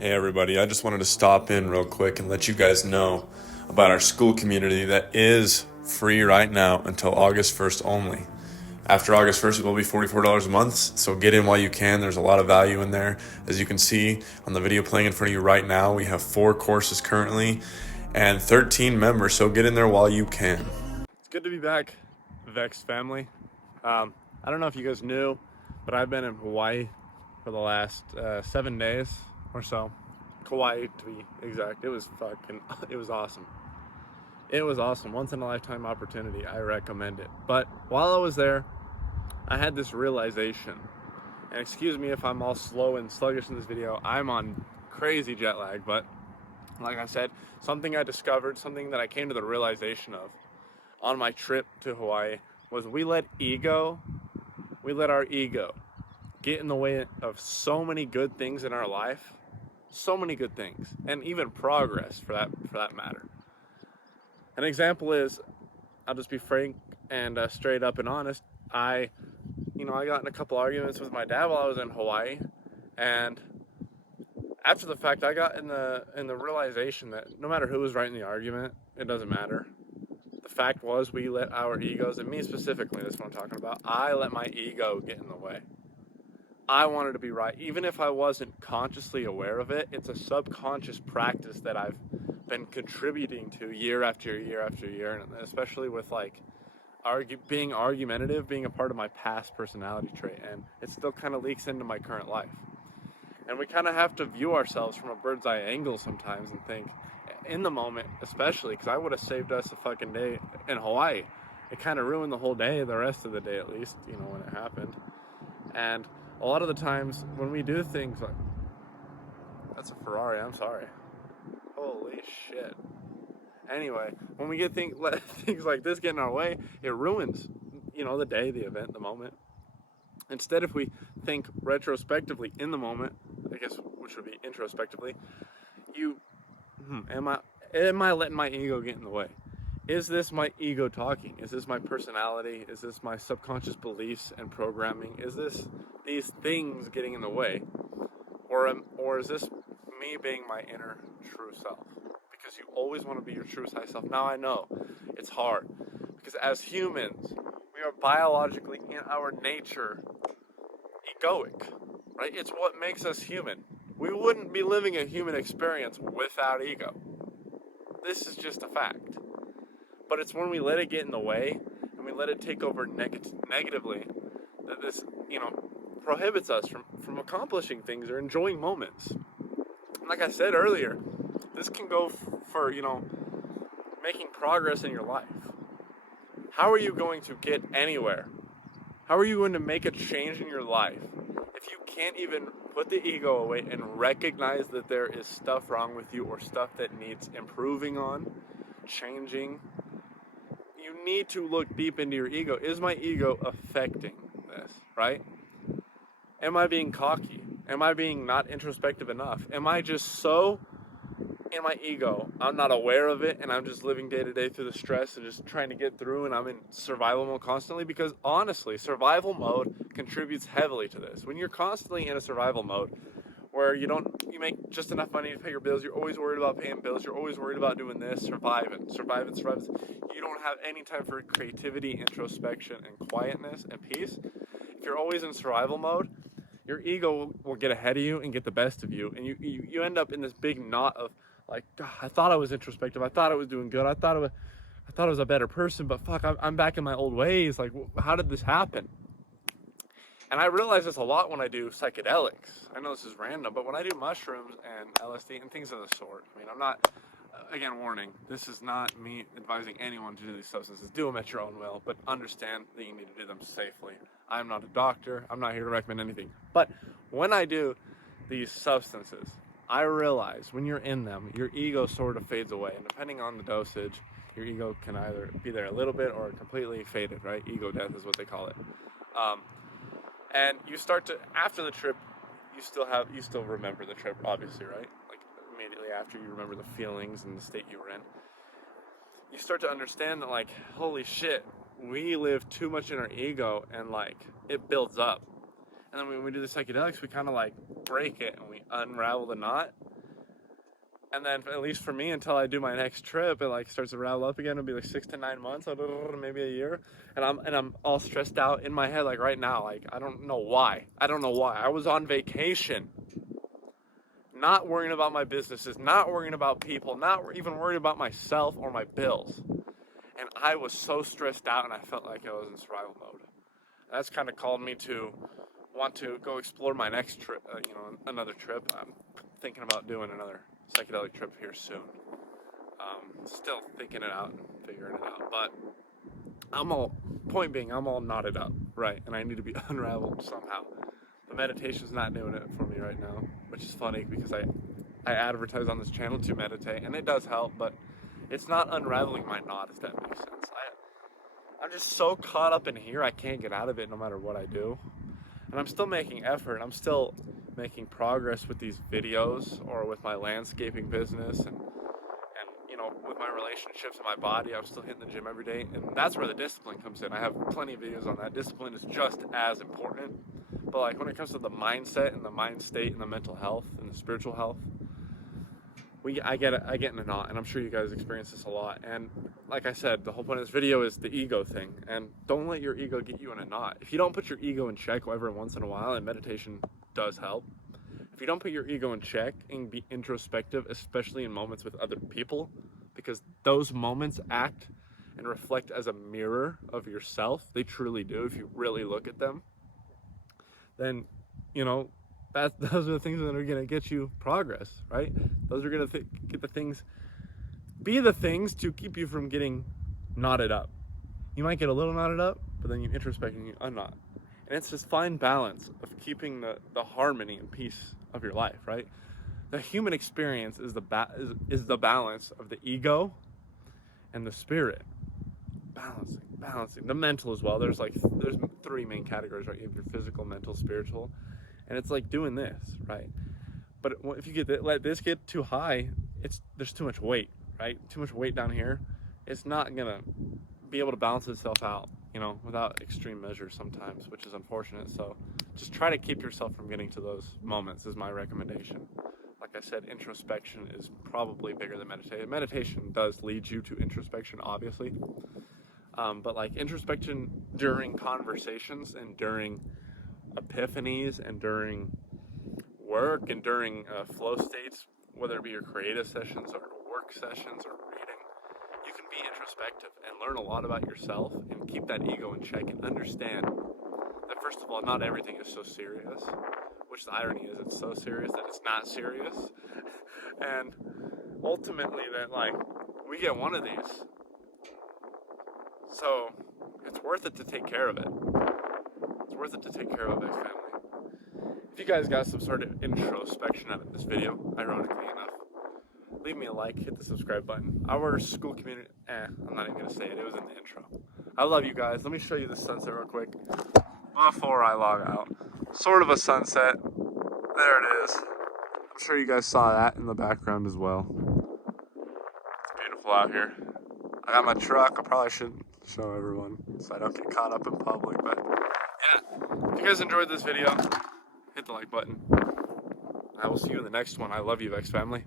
Hey everybody, I just wanted to stop in real quick and let you guys know about our school community that is free right now until August 1st only. After August 1st, it will be $44 a month, so get in while you can. There's a lot of value in there. As you can see on the video playing in front of you right now, we have 4 courses currently and 13 members, so get in there while you can. It's good to be back, VEXED family. I don't know if you guys knew, but I've been in Hawaii for the last 7 days or so. Kauai to be exact. It was awesome. It was awesome. Once in a lifetime opportunity. I recommend it. But while I was there, I had this realization. And excuse me if I'm all slow and sluggish in this video. I'm on crazy jet lag, but like I said, something I discovered, something that I came to the realization of on my trip to Hawaii was we let our ego get in the way of so many good things in our life. So many good things, and even progress for that matter. An example is, I'll just be frank and straight up and honest. I got in a couple arguments with my dad while I was in Hawaii, and after the fact, I got in the realization that no matter who was right in the argument, it doesn't matter. The fact was, we let our egos, and me specifically, that's what I'm talking about. I let my ego get in the way. I wanted to be right. Even if I wasn't consciously aware of it, it's a subconscious practice that I've been contributing to year after year after year, and especially with being argumentative, being a part of my past personality trait, and it still kind of leaks into my current life. And we kind of have to view ourselves from a bird's eye angle sometimes and think, in the moment, especially, because I would have saved us a fucking day in Hawaii. It kind of ruined the whole day, the rest of the day at least, when it happened. And a lot of the times when we do things like, that's a Ferrari, I'm sorry. Holy shit. Anyway, when we get let things like this get in our way, it ruins, the day, the event, the moment. Instead, if we think retrospectively in the moment, I guess, which would be introspectively, am I letting my ego get in the way? Is this my ego talking? Is this my personality? Is this my subconscious beliefs and programming? Is this these things getting in the way? Or is this me being my inner true self? Because you always want to be your true high self. Now I know it's hard because as humans, we are biologically in our nature egoic, right? It's what makes us human. We wouldn't be living a human experience without ego. This is just a fact. But it's when we let it get in the way and we let it take over negatively that this, prohibits us from accomplishing things or enjoying moments. And like I said earlier, this can go for, making progress in your life. How are you going to get anywhere? How are you going to make a change in your life if you can't even put the ego away and recognize that there is stuff wrong with you or stuff that needs improving on, changing? You need to look deep into your ego. Is my ego affecting this, right? Am I being cocky? Am I being not introspective enough? Am I just so in my ego, I'm not aware of it, and I'm just living day to day through the stress and just trying to get through, and I'm in survival mode constantly? Because honestly, survival mode contributes heavily to this. When you're constantly in a survival mode, where you make just enough money to pay your bills, you're always worried about paying bills, you're always worried about doing this, surviving. You don't have any time for creativity, introspection, and quietness and peace. If you're always in survival mode, your ego will get ahead of you and get the best of you, and you end up in this big knot of like, God, I thought I was introspective, I thought I was doing good, I thought I was a better person, but fuck, I'm back in my old ways. Like, how did this happen? And I realize this a lot when I do psychedelics. I know this is random, but when I do mushrooms and LSD and things of the sort, I'm not, again, warning, this is not me advising anyone to do these substances. Do them at your own will, but understand that you need to do them safely. I'm not a doctor. I'm not here to recommend anything. But when I do these substances, I realize when you're in them, your ego sort of fades away. And depending on the dosage, your ego can either be there a little bit or completely faded, right? Ego death is what they call it. And you start to, after the trip, you still remember the trip, obviously, right? Like, immediately after, you remember the feelings and the state you were in. You start to understand that, like, holy shit, we live too much in our ego, and, like, it builds up. And then when we do the psychedelics, we kind of, like, break it, and we unravel the knot, And then at least for me, until I do my next trip, it like starts to ravel up again. It'll be like 6 to 9 months, maybe a year. And I'm all stressed out in my head, like right now. Like I don't know why. I was on vacation, not worrying about my businesses, not worrying about people, not even worried about myself or my bills. And I was so stressed out, and I felt like I was in survival mode. That's kind of called me to want to go explore my next trip, another trip. I'm thinking about doing another psychedelic trip here soon. Still thinking it out and figuring it out, but I'm all knotted up, right? And I need to be unraveled somehow. The meditation's not doing it for me right now, which is funny because I advertise on this channel to meditate, and it does help, but it's not unraveling my knot, if that makes sense. I'm just so caught up in here, I can't get out of it no matter what I do. And I'm still making effort. I'm still making progress with these videos or with my landscaping business and with my relationships and my body. I'm still hitting the gym every day, and that's where the discipline comes in. I have plenty of videos on that. Discipline is just as important. But like when it comes to the mindset and the mind state and the mental health and the spiritual health, I get in a knot, and I'm sure you guys experience this a lot. And like I said, the whole point of this video is the ego thing. And don't let your ego get you in a knot. If you don't put your ego in check every once in a while, and meditation does help, if you don't put your ego in check and be introspective, especially in moments with other people, because those moments act and reflect as a mirror of yourself, they truly do if you really look at them, then, those are the things that are going to get you progress, right? Those are going to be the things to keep you from getting knotted up. You might get a little knotted up, but then you introspect and you unknot. And it's this fine balance of keeping the harmony and peace of your life, right? The human experience is the balance of the ego and the spirit. Balancing. The mental as well. There's 3 main categories, right? You have your physical, mental, spiritual. And it's like doing this, right? But if you let this get too high, there's too much weight, right? Too much weight down here. It's not gonna be able to balance itself out, without extreme measures sometimes, which is unfortunate. So just try to keep yourself from getting to those moments is my recommendation. Like I said, introspection is probably bigger than meditation. Meditation does lead you to introspection, obviously. But like introspection during conversations and during epiphanies and during work and during flow states, whether it be your creative sessions or work sessions or reading, you can be introspective and learn a lot about yourself and keep that ego in check and understand that, first of all, not everything is so serious, which the irony is it's so serious that it's not serious. And ultimately that we get one of these, so it's worth it to take care of it. It's worth it to take care of it, family. If you guys got some sort of introspection out of this video, ironically enough, leave me a like, hit the subscribe button. Our school community, I'm not even going to say it was in the intro. I love you guys. Let me show you the sunset real quick before I log out. Sort of a sunset. There it is. I'm sure you guys saw that in the background as well. It's beautiful out here. I got my truck. I probably shouldn't show everyone so I don't get caught up in public, but yeah. If you guys enjoyed this video, hit the like button. I will see you in the next one. I love you, VEXED family.